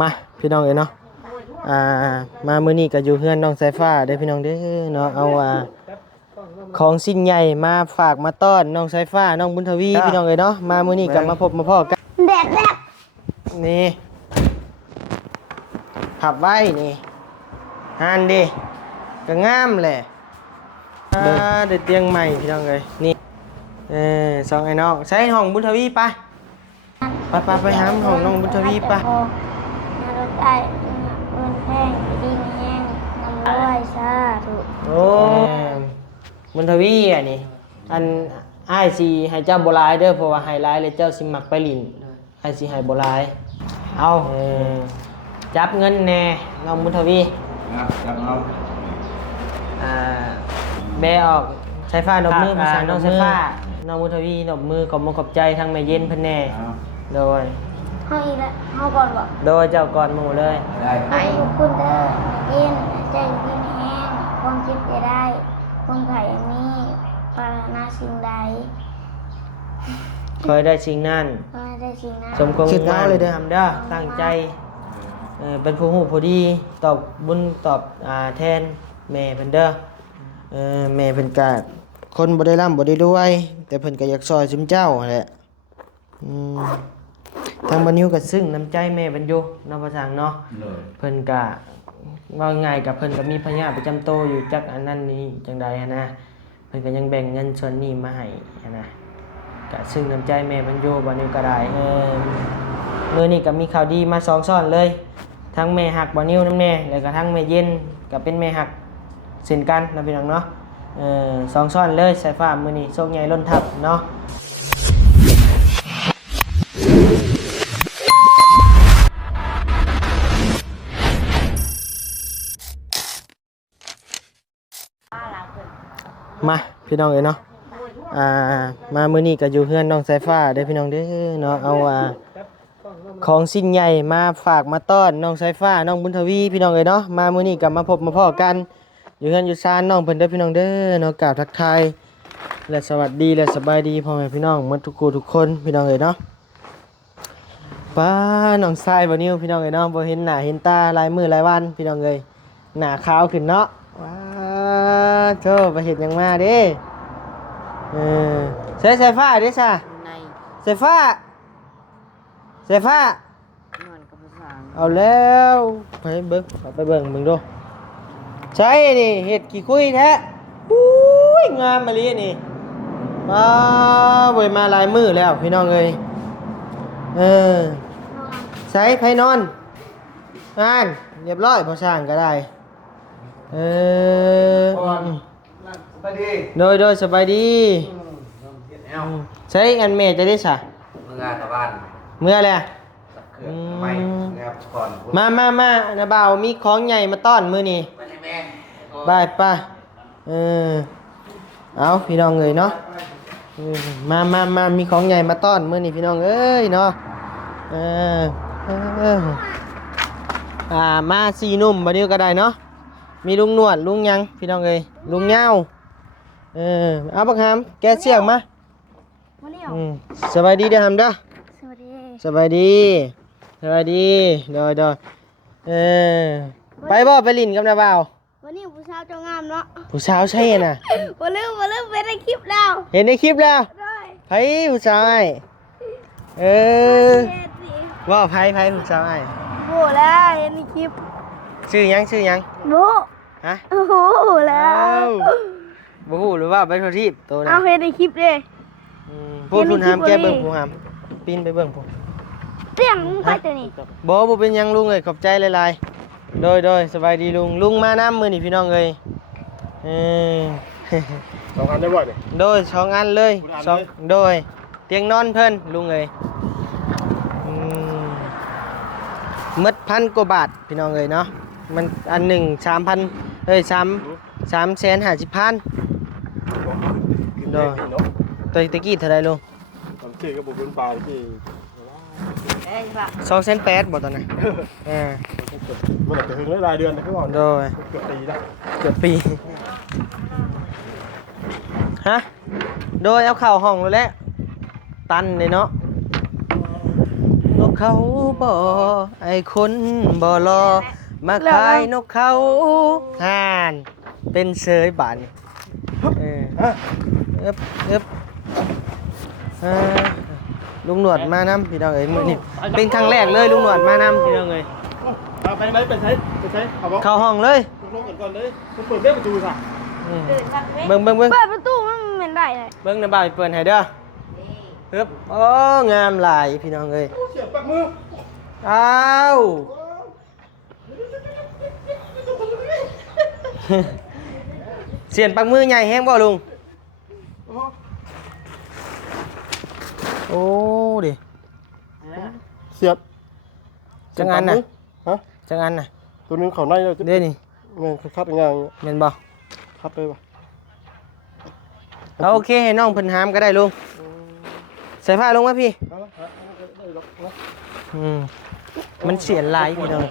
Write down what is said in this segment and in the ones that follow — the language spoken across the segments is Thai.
มาพี่น้องเอ้ยเนาะมามื้อนี้ก็อยู่เฮือนน้องสายฟ้าเด้อพี่น้องเด้อเนาะเอาของสิ่งใหญ่มาฝากมาต้อนน้องสายฟ้าน้องบุญทวีพี่น้องเอ้ยเนาะมามื้อนี้ก็มาพบมาพ้อกันแดดนี่ขับไว้นี่หันดิก็งามแหละเด็ดเตียงใหม่พี่น้องเอ้ยนี่สองไอ้น้องใช้ห้องบุญทวีไปไปหาห้องน้องบุญทวีไปรถได้เงินแพงดีแห้งทำด้วยสาธุโอ้บุญทวีอ่ะนี่อันอ้ายสิให้เจ้าบ่หลายเด้อเพราะว่าให้หลายเลยเจ้าสิมักไปลิ้นอ้ายสิให้บ่หลายเอาจับเงินแน่น้องบุญทวีจับเอาแบออกใช้ฟ้านบมือภาษาน้องใช้ฟ้าน้องบุญทวีนบมือขอบใจทางแม่เย็นเพิ่นแน่โดยให้ละเอาก่อนบ่โดยเจ้าก่อนหมู่เลยให้ทุกคนเด้อเย็นใจเย็นแห้งความคิดจะได้ความไข่มีปรารถนาสิ่งใดคอยได้สิ่งนั้นสมควรคิดเอาเลยเด้อทำเด้อตั้งใจเป็นผู้ฮู้ผู้ดีตอบบุญตอบแทนแม่เพิ่นเด้อแม่เพิ่นก็คนบ่ได้ร่ำบ่ได้รวยแต่เพิ่นก็อยากซอยซุมเจ้าแหละทางบ้านนิ้วก็ซึ้งน้ำใจแม่เพิ่นอยู่เนาะพ่อช่างเนาะเพิ่นก็ว่าง่ายกับเพิ่นก็มีพญาประจำโตวอยู่จักอันนั้นนี้จังใดนะเพิ่นก็ยังแบ่งเงินส่วนนี้มาให้นะก็ซึ้งน้ำใจแม่เพิ่นอยู่บ้านนิ้วก็ได้มื้อนี้ก็มีข่าวดีมา2ซ้อนเลยทั้งแม่ฮักบ้านนิ้วนำแน่แล้วก็ทั้งแม่เย็นก็เป็นแม่ฮักเช่นกันนะพี่น้องเนาะ2ซ้อนเลยสายฟ้ามื้อนี้โชคใหญ่ล้นทับเนาะมาพี่น้องเอ้ยเนาะมามื้อนี้ก็อยู่เฮือนน้องสายฟ้าเด้อพี่น้องเด้อเนาะเอาของสิ่งใหญ่มาฝากมาต้อนน้องสายฟ้าน้องบุญทวีพี่น้องเอ้ยเนาะมามื้อนี้ก็มาพบมาพ้อกันอยู่เฮือนอยู่ซานน้องเพิ่นเด้อพี่น้องเด้อเนาะกราบทักทายและสวัสดีและสบายดีพ่อแม่พี่น้องหมดทุกคนพี่น้องเอ้ยเนาะป้าน้องชายบ่นิ้วพี่น้องเอ้ยเนาะบ่เห็นหน้าเห็นตาหลายมื้อหลายวันพี่น้องเอ้ยหน้าขาวขึ้นเนาะว้าโธ่ไปเห็นยังมาเด้ใส่ฟ้าเด้ซะใส่ฟ้าเอาแล้วไปเบิ่งไปเบิ่งมึงดูใช่นี่เห็ดกี่คุยแท้อุ้ยงามมาลีนี่มาเว้ยมาหลายมื้อแล้วพี่น้องเอ้ยใส่ไผนอนงานเรียบร้อยพอสร้างก็ได้สบายดีโดยสบายดีใช้อันเมย์จะได้สะเมื่องานกับบ้านเมื่อไรไม่งานก่อนมานะบ่าวมีของใหญ่มาต้อนมือนี่บายป่ะเอาพี่น้องเลยเนาะมามีของใหญ่มาต้อนมือนี่พี่น้องเอ้ยเนาะมา4 หนุ่มบัดนี้ก็ได้เนาะมีลุงหนวดลุงยังพี่น้องเอ้ยลุงเงาเอาบักหามแกเสียงมาสบายดีเด้อหามเด้อสบายดีโดยไปบ่ไปลิ้นกับนาบ่าววันนี้ผู้สาวเจ้างามเนาะผู้สาวใช่น่ะบ่ลืมเป็นในคลิปแล้วเห็นในคลิปแล้วไผผู้สาวไอ้ว่าไผผู้สาวไอ้โหแล้วเห็นในคลิปชื่อยังโบฮะโอ้โหแล้วบ่ฮู้หรือว่าไปโทรทีบโตนะเอาเห็นในคลิปเด้พวกคุณหามแกเบิ่งผู้หามปีนไปเบิ่งผู้เสียงไปตัวนี้บ่เป็นยังลุงเอ้ยขอบใจหลายๆโดยสบายดีลุงมาน้ำมื้อนี่พี่น้องเอ้ย2 อันได้บ่นี่โดย2 อันเลย2โดยเตียงนอนเพิ่นลุงเอ้ยหมด1,000 กว่าบาทพี่น้องเอ้ยเนาะมันอันหนึ่ง 3,000 350,000โดยตะกี้เท่าไรลุงชื่อก็บุกเป็นปลาที่2,800,000บ่ตอนนั้นมันจะถึงรายเดือนนะพี่บอลโดยเกือบปีแล้วเกือบปีฮะโดยเอาเข่าห้องแล้วแหละตันเลยเนาะลูก เขาบ่ไอ้คนบ่รอมาขายนกเขาห่านเป็นเสยบานเอ๊บลุงหนวดมานำพี่น้องเอ้ยมื้อนี้เป็นครั้งแรกเลยลุงหนวดมานำพี่น้องเอ้ย ไปไหนไปใช้เอาบ่ เข้าห้องเลย ลงกันก่อนเลยเปิดเรื่องประตูซะ เบิ่ง เปิดประตูมันเหม็นได้เลย เบิ่งนะบ่าวเปิดให้เด้อปึ๊บโอ้งามหลายพี่น้องเอ้ย เสียบปากมือ อ้าวเสียนปักมือใหญ่แฮงบ่ลุงโอ้ดิ เสียบ จังอันน่ะ ฮะ จังอันน่ะ ตัวนึงเขาในแล้ว เด้นี่ แม่นคัดงาน แม่นบ่ คัดเลยป่ะ เอาโอเคให้น้องเพิ่นหามก็ได้ลุงใส่ผ้าลงมาพี่มันเสียนหลายพี่น้อง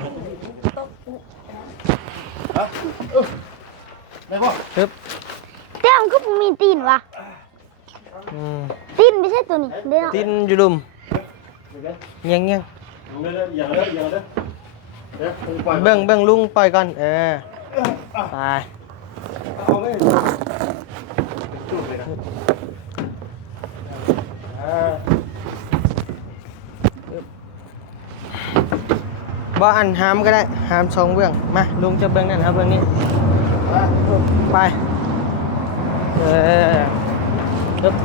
ได้ป่ะ ปึ๊บ เต้มก็มีตีนวะตีนไม่ใช่ตัวนี้เดี๋ยว ตีนอยู่ลุมเงี้ยง อย่างเด้อ เบิ่งลุงปล่อยก่อนไป เอาเลยจุดเลยนะ บ่อันหามก็ได้หาม2เบื้องมาลุงจะเบื้องนั่นเอาเบื้องนี้ไปปึ๊บ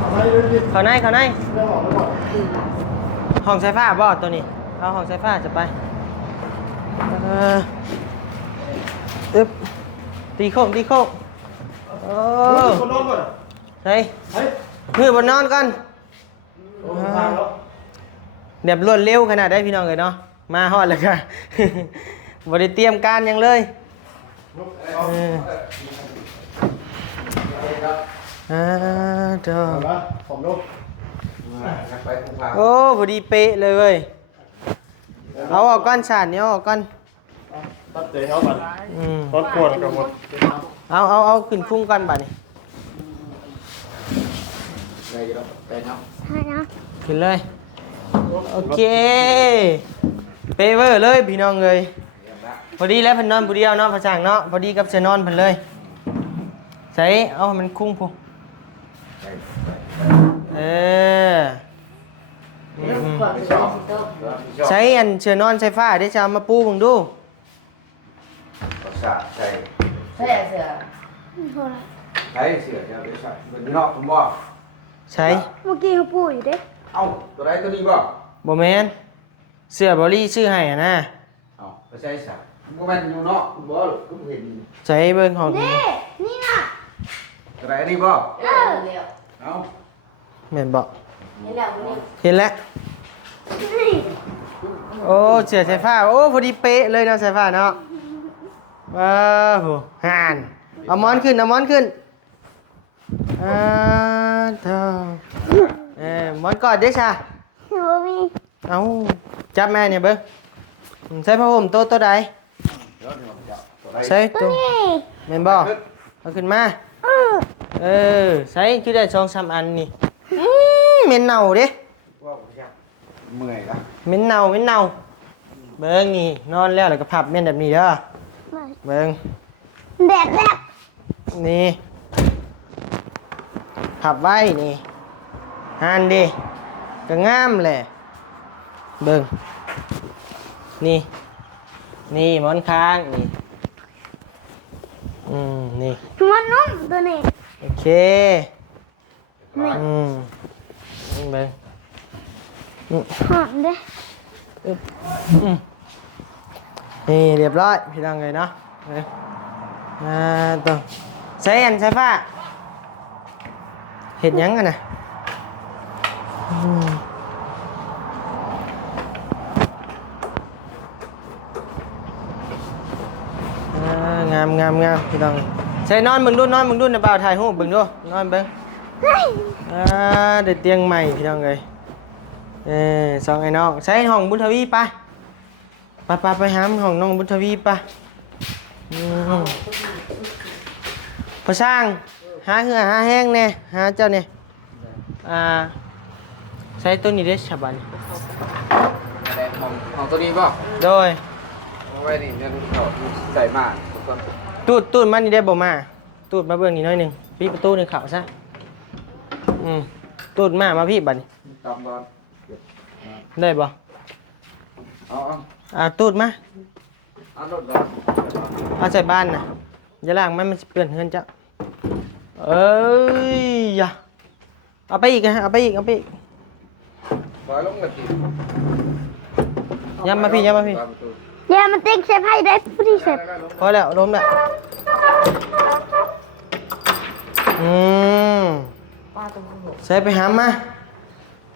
เข้าในห้องใช้ผ้าบ่ตัวนี้เอาห้องใช้ผ้าจะไปอึ๊บตีโค้งโอ้ คนนอนก่อน ใช่ เฮ้ย มือบนนอนก่อนเดี๋ยวรวดเร็วขนาดได้พี่น้องเลยเนาะมาฮอดเลยค่ะ บริเตรียมการยังเลยเด้อ ผมดู โอ้พอดีเป๊ะเลยเว้ยเอาออกก้อนสาดเนี้ยเอาออกก้อน ตัดเตะเขาบัดตอนขวดกับหมด เอาขึ้นฟุ้งก่อนบัดนี้ ให้นะ ขึ้นเลยโอเคเปเวอร์เลยพี่น้องเลยพอดีแล้วเพิ่นนอนผู้เดียวเนาะพระช่างเนาะพอดีกับเสนอนเพิ่นเลยใส่เอาให้มันคุ้งพุ่งใช้อันเชือนอนใช้ฟ้าได้จะเอามาปูมึงดู ใช่ใช่ โทษนะ ใช่เสือจะไปใส่เป็นนอกผมบอก ใช้ เมื่อกี้เขาพูดอยู่เด้ เอ้าตัวไหนตัวนี้บอก บ่แม่นเสื้อบอลี่ชื่อให้อะนะ เอ้าไปใส่สักผมก็เป็นอยู่นอกผมบอกหรอกผมเห็น ใช้เบิ่งของ เด้นี่น่ะ ตัวไหนนี่บอก เออ เอ้า แม่นบ่ เห็นแล้วนี่ เห็นแล้ว นี่ โอ้เสื้อใช้ฟ้าโอ้พอดีเป๊ะเลยเนาะใช้ฟ้าเนาะว้าวโหห่านเอาหมอนขึ้นเท่าหมอนกอดได้ชะ โอ้มี เอาจับแม่เนี่ยเบิ่งใส่ผ้าห่มตัวใด เดี๋ยวนี่มันจะตัวไหน ใส่ ตั ตัว ว นี้ แม่นบ่เอาขึ้นมาใส่คือได้2-3อันนี่เหม็นเน่าเด้ ว่าผมจะเมื่อยละ เหม็นเน่าเบิ่งนี่นอนแล้วก็พับแม่นแบบนี้เด้อเบิ่ง แดดแลบ นี่พับไว้นี่หันดิก็งามแหละเบิ่งนี่หมอนข้างนี่นี่ มันนุ่มตัวนี้ โอเค นี่ เบิ่ง หอมเด้ นี่เรียบร้อยพี่น้องเลยเนาะตัวใส่อันใส่ผ้าเห็ดหยังกันนะงามพี่น้องใส่นอนมึงดูในบ่าวถ่ายรูปมึงดูนอนเบิ่งเด็ดเตียงใหม่พี่น้องเลยสองไอ้น้องใส่ห้องบุญทวีไปหาห้องน้องบุญทวีไปพอสร้างหาเหือหาแห้งแน่หาเจ้าเนี่ยใช้ตัวนี้ได้ฉบับ ของตัวนี้ป่ะ โดย เอาไว้นี่เนี่ยเขาใส่มากทุกคน ตูดมันนี่ได้บ่มาตูดมาเบิ่งนี่หน้อยหนึงปิดประตูนี่เข้าซะตูดมาพี่บัดนี้ ตามบอล ได้บ่ เอา ตูดมา เอารถก่อน เอาใส่บ้านน่ะอย่าล้างมันสิเปื้อนเฮือนจ้ะเอ้ยอย่าเอาไปอีกฮะเอาไปอีก ปล่อยลงมาที ย้ำมาพี่ เดี๋ยวมันติ๊กเซฟให้ได้ผู้ที่เซฟ พอแล้วล้มแล้วใส่ไปหามา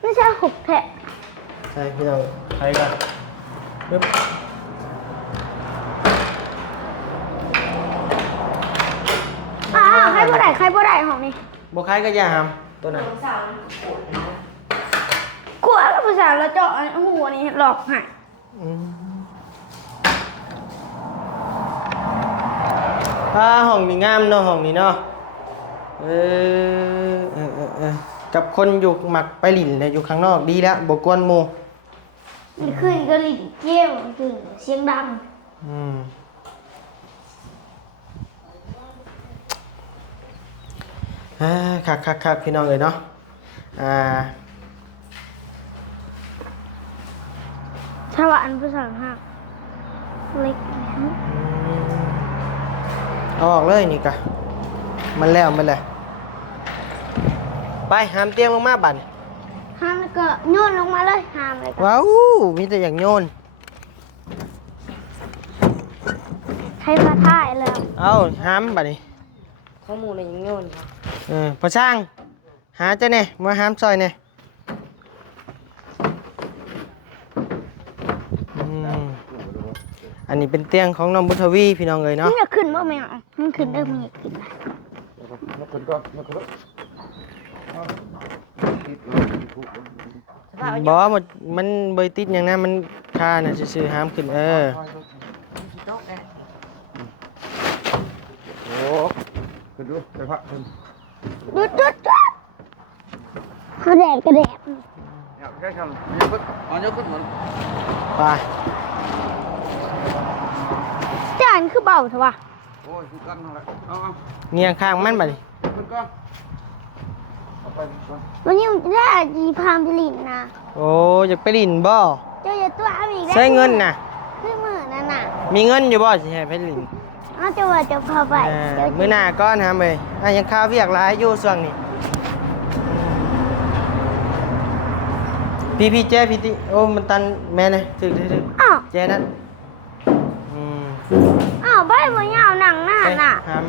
ไม่ใช่หกแทะ ใส่พี่น้องใครกันปึ๊บ ใครบ่ได้ของนี่ บ่ใครก็อย่าหามตัวนั้น กลัวแล้วภาษาเราเจาะหัวนี่หลอกหาย ห้องนี่งามเนาะห้องนี้เนาะกับคนอยู่หมักไปหลินเลยอยู่ข้างนอกดีแล้วบ่กวนหมู่ มันขึ้นก็ลิ้นเกี้ยวถึงเสียงดัง คักพี่น้องเลยเนาะชาวอันภาษาหักเล็ก เอาออกเลยนี่กะมันแล้วไปหามเตียงลงมาบัด ห้ามแล้วก็โยนลงมาเลยห้ามเลยก็ ว้าวมีแต่อย่างโยน ใครมาถ่ายแล้ว เอาหามบัดนี้ ข้อมูลในยังโยนค่ะ พอช่างหาเจ้าเนี่ยมาหามซอยเนี่ยอันนี้เป็นเตียงของน้องบุญทวีพี่น้องเลยเนาะ มันจะขึ้นบ่แม่อ่ะมันขึ้นมันอยากขึ้นนะ มาขึ้นก่อนมาขึ้น บอกว่ามันเบยติดอย่างนั้นมันค่าน่ะซื่อๆหามขึ้นโต๊ะได้ โอ้ขึ้นดูไปพักขึ้น ดุดเขาแดดกระแดด อยากได้คำยกขึ้นยกขึ้นเหมือน ไป จานคือเบาเถอะวะ โอ้ยขึ้นกันอะไรเอา เงียงข้างมันบัดนี้ ขึ้นก่อนเอาไปก่อน วันนี้มันจะได้จีพามจิลินนะ โอ้อยากไปลินบ่ เจ้าอย่าตัวเอาอีกแล้ว ใช้เงินน่ะ คือมือนั่นน่ะ มีเงินอยู่บ่สิให้ไปลิน เอาเจ้าว่าจะพาไปเจ้า มื้อหน้าก่อนหามเอ้ยยังข้าวเวียกหลายอยู่ช่วงนี้พี่แจ้พี่ติโอ้มันตันแม่เลยถึก อ้าว แจ้นั่น ใบมันยาวหนังหน้าน่ะ หาม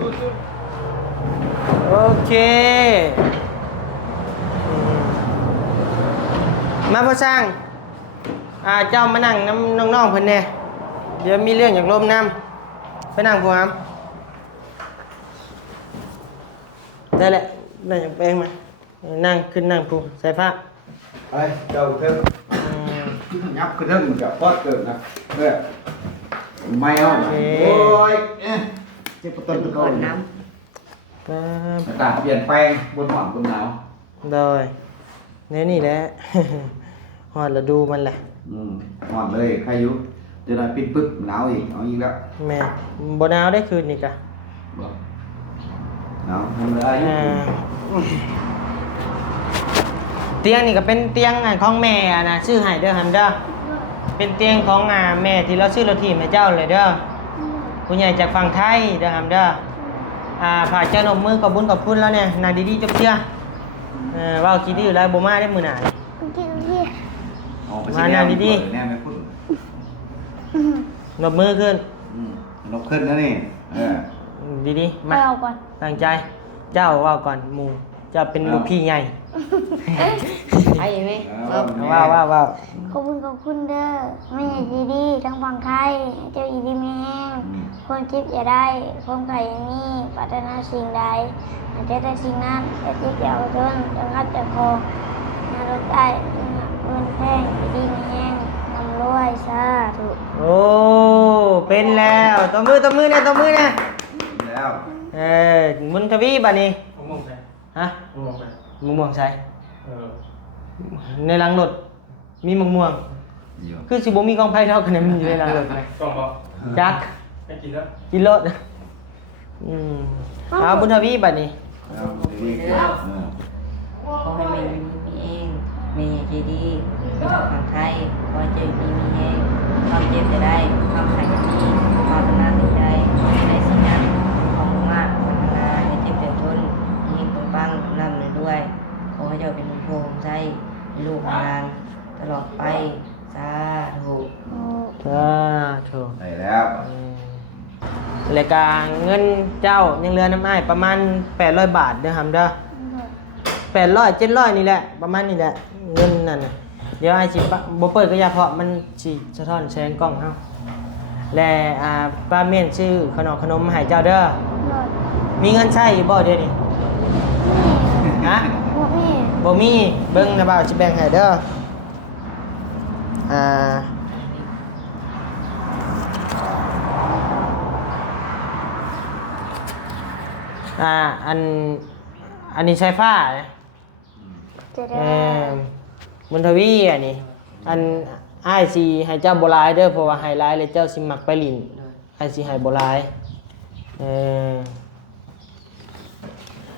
โอเคมาพ่อช่างเจ้ามานั่งน้ำน้องๆเพิ่นแน่เดี๋ยวมีเรื่องอยากลมน้ำไปนั่งผู้หามได้แหละได้อย่างแปลงมานั่งขึ้นนั่งผู้ใส่ผ้า ไปเจ้าเพิ่มยับขึ้นเรื่องมันกับปอดเกิดนะเนี่ยไม่เอาโอ้ยเจ็บปวดต้น ก่อนน้ อากาศเปลี่ยนแปลงบนหอนบนหนาว โดยนี่แหละ หอดแล้วดูมันแหละ หอนเลยใครอยู่เดี๋ยวหน่อยปิดปึ๊บหนาวอีกเอาอีกแล้ว แม่บหนาวได้คืนนี่กะ หนาวทำอะไรอยู่ เตียงนี่ก็เป็นเตียงของแม่นะชื่อไฮเดอร์ฮัมเดอร์เป็นเตียงของแม่ที่เราซื้อรถทีมให้เจ้าเลยเด้อผู้ใหญ่จากฝั่งไทยเด้อฮัมเดอร์ผ่าเจ้านมมือกับบุญกับพุ่นแล้วเนี่ยนาดีๆจบเชื่อว่าคิดดีอยู่แล้วบ่มาได้มือหนา กินที่ มาหน้าดี แน่ไม่พูด นมมือขึ้น นกขึ้นนะนี่ดีๆมา เอาก่อน ตั้งใจเจ้าว่าก่อนหมูเจ้าเป็นลูกพี่ใหญ่ ำไอ้ยังไง ว่า ขอบคุณเด้อไม่ใช่ดีๆทั้งฝั่งไทยเจ้าอีดีแม่คนจิบอย่าได้คนไข่อย่างนี้ปรารถนาสิ่งใดอาจจะได้สิ่งนั้นแต่จิบอย่าเอาจนจะงัดจะคองานรถได้เงินแพงดีแม่นำรวยสาธุ โอ้เป็นแล้วตัวมือเนี่ย แล้ว มุนทวีบัดนี้ ผมมองไป ฮะ ผมมองไป มะม่วงใช่ เออ ในหลังรถมีมะม่วง อยู่ คือสิบ่มีกองไผ่เท่ากันเนี่ยมันอยู่ในหลังรถไหม กล่องบ่ จัก ให้กินแล้ว กินรถเอาบุญทวีบัดนี้ เอาดีๆเออ ขอให้แม่อยู่มีเองแม่ใจดีเป็นคนไทยขอให้เจ้าอยู่มีเองความเจ็บจะได้ความไข่จะมีความนาสิ่งใดในสิ่งนั้นของมากพัฒนาให้เจ็บแต่ทนมีเงินปังร่ำรวยด้วยขอให้เจ้าเป็นโพงใจลูกงานตลอดไปสาธุ ถูก ได้แล้ว รายการเงินเจ้ายังเหลือน้ำอ้ายประมาณ800 บาทเด้อครับเด้อ800 700นี่แหละประมาณนี่แหละเงินนั่นน่ะเดี๋ยวอ้ายสิบ่เปิดก็อย่าเพราะมันสิสะท้อนแสงกล้องเฮาและป้าเม่นชื่อขนมมาให้เจ้าเด้อ โดย มีเงินใช้อยู่บ่เดี๋ยวนี้ฮะ พวกนี้ บ่มีเบิ่งนะบ่าวสิแบ่งให้เด้ออันนี้ใช้ฟ้านะ จะ เอ ได้ บุญทวีอันนี้อันอ้ายสิให้เจ้าบ่หลายเด้อเพราะว่าให้หลายแล้วเจ้าสิมักไปลิ้นอ้ายสิให้บ่หลายเออ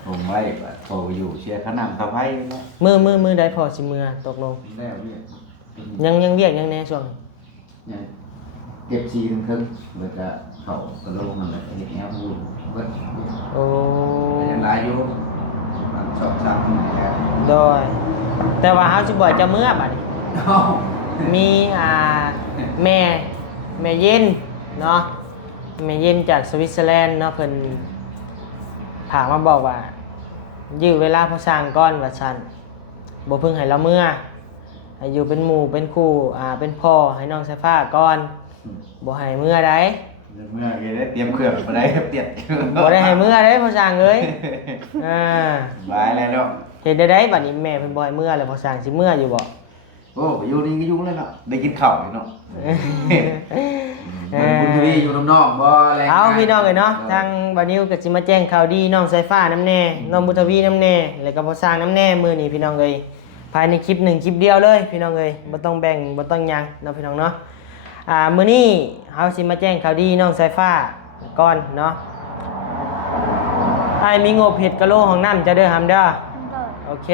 ผมไว้โทรอยู่เชียร์ขนำขับไว้นะ มือใดพอสิมือตกลง แล้วเนี่ย ยังเวียกยังแน่ช่วง เนี่ยเก็บชีถึงครึ่งเบิดจะเขากระโลงนั่นแหละเห็ดแนวพูดเบิด โอ้ แต่ยังหลายอยู่มันชอบซ้ำนี่แหละ โดยแต่ว่าเฮาสิบ่ให้เจ้ามือบัดนี้ เอ้า มีแม่เย็นเนาะแม่เย็นจากสวิตเซอร์แลนด์เนาะเพิ่นถามมาบอกว่ายื้อเวลาพอสร้างก้อนว่าซั่นบ่เพิ่งให้เราเมื่อให้อยู่เป็นหมู่เป็นคู่เป็นพ่อให้น้องสายฟ้าก่อนบ่ให้เมื่อใด เมื่อกี้ได้เตรียมเครื่องมาได้เตรียม บ่ได้ให้เมื่อใดพอสร้างเอ้ยบายแล้วเนาะ เฮ็ดได้บัดนี้แม่เพิ่นบ่ให้เมื่อแล้วพอสร้างสิเมื่ออยู่บ่ โอ้อยู่นี่ก็ยุ่งเลยเนาะได้กินข้าวเลยเนาะบุญทวีอยู่น้ำนอกบ่แรง เอาพี่น้องเอ้ยเนาะทางบัดนี้ก็สิมาแจ้งข่าวดีน้องสายฟ้าน้ำแน่น้องบุญทวีน้ำแน่แล้วก็พอสร้างน้ำแน่มื้อนี้พี่น้องเอ้ยภายในคลิป1คลิปเดียวเลยพี่น้องเอ้ยบ่ต้องแบ่งบ่ต้องหยังเนาะพี่น้องเนาะมื้อนี้เฮาสิมาแจ้งข่าวดีน้องสายฟ้าก่อนเนาะอ้ายมีงบเฮ็ดกะโหลห้องน้ำจะเด้อหำเด้อ โดย โอเค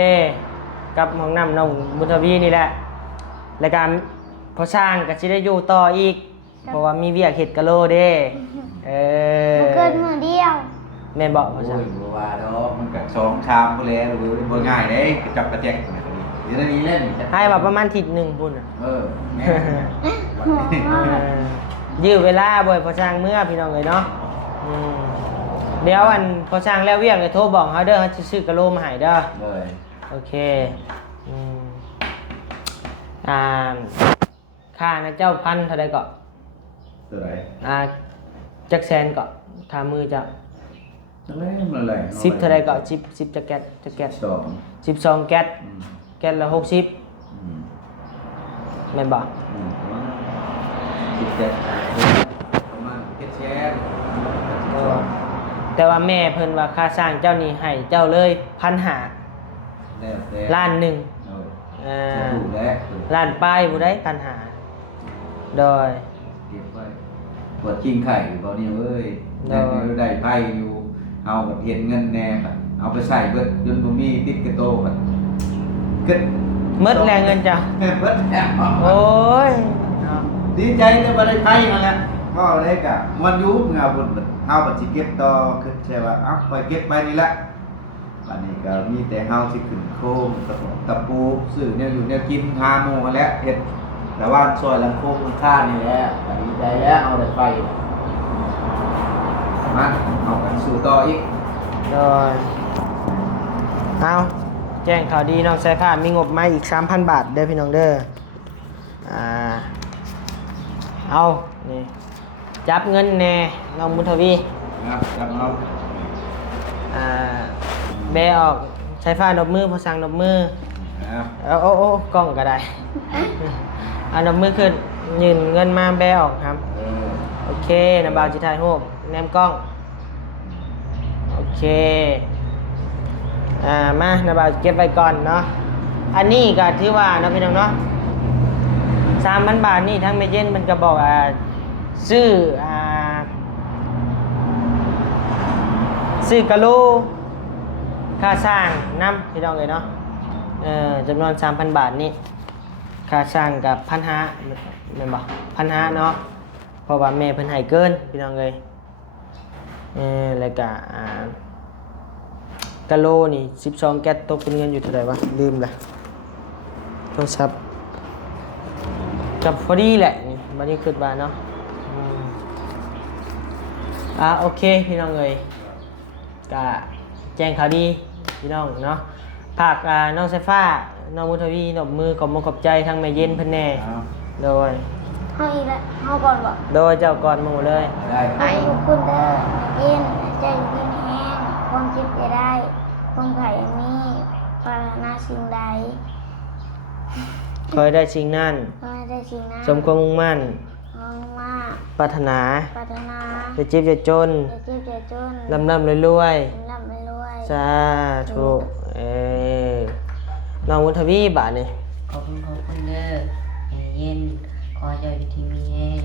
กับห้องน้ำน้องบุญทวีนี่แหละรายการพอสร้างก็สิได้อยู่ต่ออีกเพราะว่ามีเวียกเฮ็ดกะโหลเด้บ่เกินมื้อเดียว แม่นบอกพอ โอ้ สร้าง ยบ่ว่าดอกมันก็2ชามพุ่นแหละหรือบ่ง่ายเด้กระจับกระแจกเดี๋ยวนี้เล่น ให้ว่าประมาณทิศหนึงพุ่นน่ะ แม่ ยื้อเวลาบ่อยพอสร้างเมื่อพี่น้องเอ้ยเนาะเดี๋ยวอันพอสร้างแล้วเวียกเลยโทรบอกเฮาเด้อเฮาสิซื้อกะโหลมาให้เด้อ เลย โอเคค่านะเจ้าพันเท่าใดก็ ตัวไหน จักแสนก็ค่ามือเจ้า จังได๋มันเลย 10เท่าใดก็10จักแก๊ส 2 12แก๊สแก๊สละ60แม่นบ่ ประมาณ7แสน แต่ว่าแม่เพิ่นว่าค่าสร้างเจ้านี่ให้เจ้าเลย1,500 แล้วแต่ ล้านหนึ่ง ถูกแล้ว ล้านป้ายบ่ได้1,500โดย เก็บไว้ปวดจิ้งไข่บ่นี่เอ้ยได้ไผอยู่เอาแบบเห็นเงินแน่ครับเอาไปใส่เบิดจนบ่มีติดกระโตครับเกิด หมดแรงเงินจ้ะ เบิดแล้ว โอ้ยเนาะ ดีใจแต่บ่ได้ไผมาแล้วก็ได้กะมันอยู่เงาบุญเฮาบัดสิเก็บต่อคือใช่ว่าเอ้าปล่อยเก็บไปนี่ละอันนี้ก็มีแต่เฮาสิขึ้นโคมตะปูซื้อแนวอยู่แนวกินหาหมู่มาแล้วเฮ็ดแต่ว่าซอยหลังโคมข้างนี่แหละก็ดีใจแล้วเอาได้ไปมาเอากันสู่ต่ออีก โดยเอาแจ้งข่าวดีน้องสายฟ้ามีงบมาอีก 3,000 บาทเด้อพี่น้องเด้อเอานี่จับเงินแน่น้องบุญทวี จับเอา แบออกใช้ฟ้านบมือพอสั่งนบมือโอ้กล้องก็ได้ เอานบมือขึ้นยืนเงินมาแบออกครับโอเคนะบ่าวจิถ่ายรูปแนมกล้องโอเคมานะบ่าวเก็บไว้ก่อนเนาะอันนี้ก็ถือว่านะพี่น้องเนาะ 3,000 บาทนี่ทั้งแม่เย็นมันก็บอกซื้อซื้อกะโลค่าสร้างน้ำพี่น้องเลยเนาะจำนวน 3,000 บาทนี่ค่าสร้างกับ1,500แม่นบ่1,500เนาะเพราะว่าแม่เพิ่นให้เกินพี่น้องเลยแล้วก็กะโลนี่12แก๊สตกเป็นเงินอยู่เท่าไหร่วะลืมละโทรศัพท์กับพอดีแหละนี่บัดนี้คิดว่าเนาะโอเคพี่น้องเอ้ยก็แจ้งข่าวดีพี่น้องเนาะภาคน้องไซฟ้าน้องมุทวีนบมือขอบใจทางแม่เย็นเพิ่นแน่โดย ให้อีกแล้วเอาก่อนบ่ โดยเจ้าก่อนหมู่เลย ได้ ให้ทุกคนเด้อเย็นใจกินแห้งความเจ็บจะได้ความไข่ยังมีปรารถนาสิ่งใด คอยได้สิ่งนั้น ก็ได้สิ่งนั้น สมความมุ่งมั่น มองมา ปรารถนา ปรารถนา จะเจ็บจะจน จะเจ็บจะจน ร่ำรวย ร่ำไม่รวย ๆสาธุน้องมุทวีบาดนี่ ขอบคุณเด้อแม่เย็นขอเจ้าอยู่ที่มีแห้ง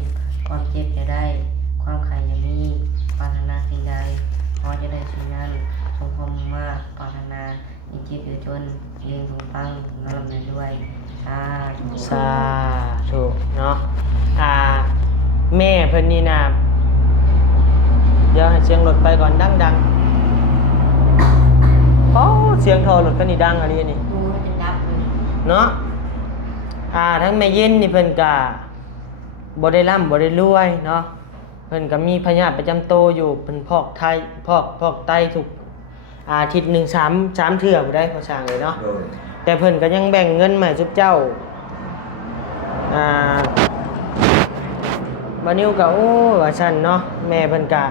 ความเจ็บจะได้ความไข่จะมีปรารถนาสิ่งใดขอจะได้สิ่งนั้นสมความมุ่งมาปรารถนายิ่งเจ็บอยู่จนเลี้ยงสมปังนอนหลับด้วยธุ สาธุเนาะแม่เพิ่นนี่นะเดี๋ยวให้เสียงรถไปก่อนดังๆโอ้เสียงโทรรถคันนี้ดังอะไรนี่ ดูให้เป็นดับเลย เนาะทั้งแม่เย็นนี่เพิ่นก็บ่ได้ร่ำบ่ได้รวยเนาะเพิ่นก็มีพยาธิประจำตัวอยู่เพิ่นพอกไตทุกอาทิตย์หนึง3เทื่อบ่ได้พอสร้างเลยเนาะ โดย แต่เพิ่นก็ยังแบ่งเงินมาให้ซุบเจ้าบานิวก็โอ้ว่าซั่นเนาะแม่เพิ่นก็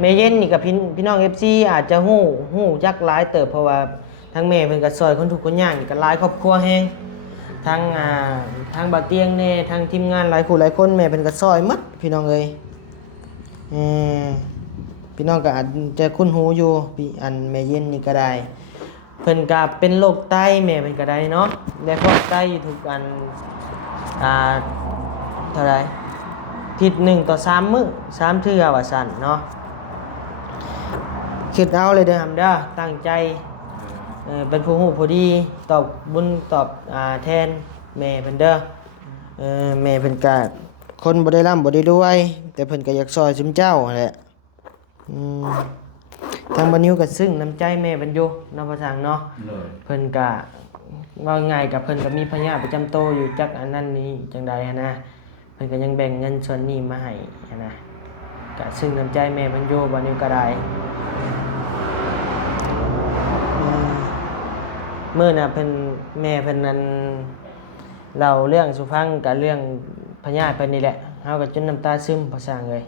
แม่เย็นนี่ก็พี่น้อง FC อาจจะฮู้จักหลายเติบเพราะว่าทั้งแม่เพิ่นก็ซอยคนทุกข์คนยากนี่ก็หลายครอบครัวแฮงทั้งบ่าวเตียงแน่ทั้งทีมงานหลายคู่หลายคนแม่เพิ่นก็ซอยหมดพี่น้องเอ้ยพี่น้องก็อาจจะคุ้นหูอยู่พี่อันแม่เย็นนี่ก็ได้เพิ่นก็เป็นโรคไตแม่เพิ่นก็ได้เนาะได้ฟอกไตอยู่ทุกอันเท่าไหร่อาทิตย์หนึ่งต่อ3มื้อ3เทื่อว่าซั่นเนาะคิดเอาเลยเด้อครับเด้อตั้งใจเป็นผู้ฮู้ผู้ดีตอบบุญตอบแทนแม่เพิ่นเด้อแม่เพิ่นก็คนบ่ได้ร่ำบ่ได้รวยแต่เพิ่นก็อยากซอยซุมเจ้านั่นแหละทางบ่นิวก็ซึ้งน้ำใจแม่เพิ่นอยู่เนาะพ่อทางเนาะ เลย เพิ่นก็ว่าง่ายกับเพิ่นก็มีพยาธิประจำตัวอยู่จักอันนั้นนี้จังใดหั้นนะเพิ่นก็ยังแบ่งเงินส่วนนี้มาให้หั้นนะก็ซึ้งน้ำใจแม่เพิ่นอยู่บ่นิวก็ได้มื้อน่ะเพิ่นแม่เพิ่นนั้นเล่าเรื่องสู่ฟังก็เรื่องพยาธิเพิ่นนี่แหละเฮาก็จนน้ำตาซึมพอสร้างเลย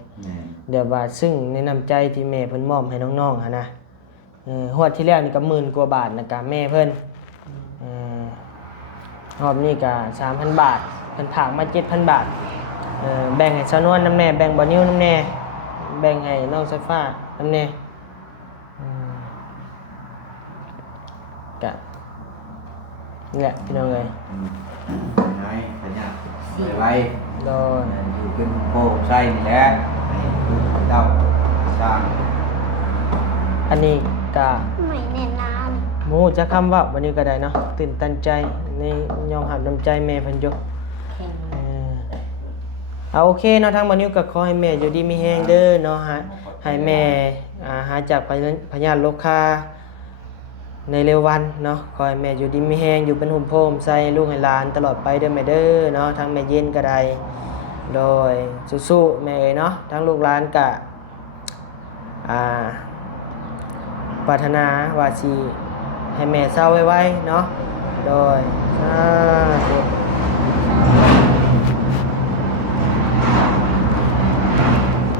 เดี๋ยวว่าซึ่งในน้ำใจที่แม่เพิ่นมอบให้น้องๆหั่นนะฮวดที่แล้วนี่ก็10,000 กว่าบาทนะกะแม่เพิ่นรอบนี้ก็3,000 บาทเพิ่นฝากมา 7,000 บาทแบ่งให้สาวนวลนำแน่แบ่งบ่นิ้วนำแน่แบ่งให้น้องไซฟ้านำแน่ก็นี่แหละพี่น้องเอ้ย น้อยขยันไว้ โดย อยู่เป็นโป่งใส่นี่แหละให้ลูกเต้าสร้าง อันนี้ก็ ไม่แน่นอน หมูจะคำว่าวันนี้ก็ได้เนาะตื่นตันใจในยอมหับน้ำใจแม่เพันอยุ แข่ง เอาโอเคเนาะทางวันนี้ก็ขอให้แม่อยู่ดีมีแฮงเด้อเนาะให้แม่หายจากพยาธิโรคคาในเร็ววันเนาะขอให้แม่อยู่ดีมีแฮงอยู่เป็นหุ่มโพมใส่ลูกให้หลานตลอดไปเด้อแม่เด้อเนาะทางแม่เย็นก็ได้โดยสู้ๆแม่เอ้ยเนาะทางลูกหลานก็ปรารถนาว่าสิให้แม่เศร้าไว้ๆเนาะโดย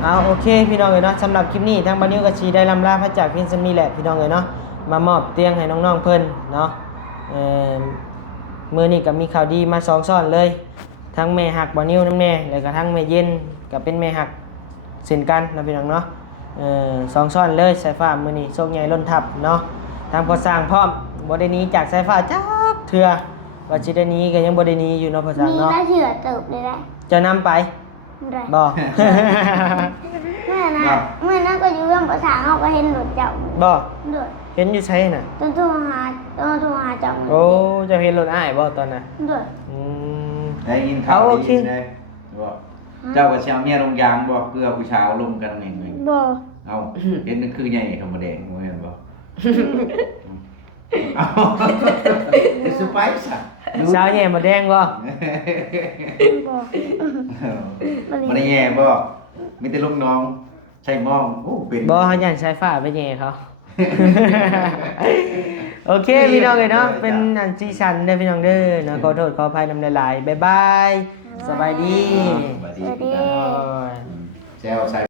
เอาโอเคพี่น้องเอ้ยเนาะสำหรับคลิปนี้ทางบ้านนิ้วกะชีได้ลำลาพระจากเพียงสมีแหละพี่น้องเอ้ยเนาะมามอบเตียงให้น้องๆเพิ่นเนาะมื้อนี้ก็มีข่าวดีมา2ซ้อนเลยทั้งแม่หักบ้านนิ้วน้ำแน่แล้วก็ทั้งแม่เย็นก็เป็นแม่หักเช่นกันนะพี่น้องเนาะ2ซ้อนเลยสายฟ้ามื้อนี้โชคใหญ่ล้นทับเนาะทางพอสร้างพร้อมบ่ได้หนีจากสายฟ้าจักเทื่อ ว่าสิได้หนี้ก็ยังบ่ได้หนี้อยู่เนาะพ่อสร้าง มี เนาะ แล้วเชื่อเติบเลยได้ จะนำไป ได้ บ่ เมื่อนั้นก็อยู่เรื่องภาษาเขาก็เห็นหลุดเจ้า บ่ ด้วย เห็นอยู่ใช่น่ะ ต้นโทรหาเจ้า โอ้เจะเห็นรถอ้ายบ่ตอนน่ะ ด้วย อืม ได้ยินข่าว เอาโอ ได้ เค ยินเลยว่าเจ้ากับเชียวเมียลงยางบ่เพื่อผู้ชาวลงกันเองเลย บ่ เอาเห็นนั่นคือใหญ่ธรรมแดงบ่เห็นบ่เอาสไปซ์อ่ะ สาวแย่มาแดงบ่ บ่ บ่ได้แย่บ่มีแต่ลูกน้องใช่มองโอ้เป็น บ่เฮาย่านสายฟ้าไปแย่เขา โอเคพี่น้องเอ้ยเนาะเป็นอันซีซันเด้อพี่น้องเด้อเนาะขอโทษขออภัยนำหลายๆบ๊ายบายสบายดี สวัสดี สวัสดี โอ้ย แซวใส่